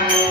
Bye.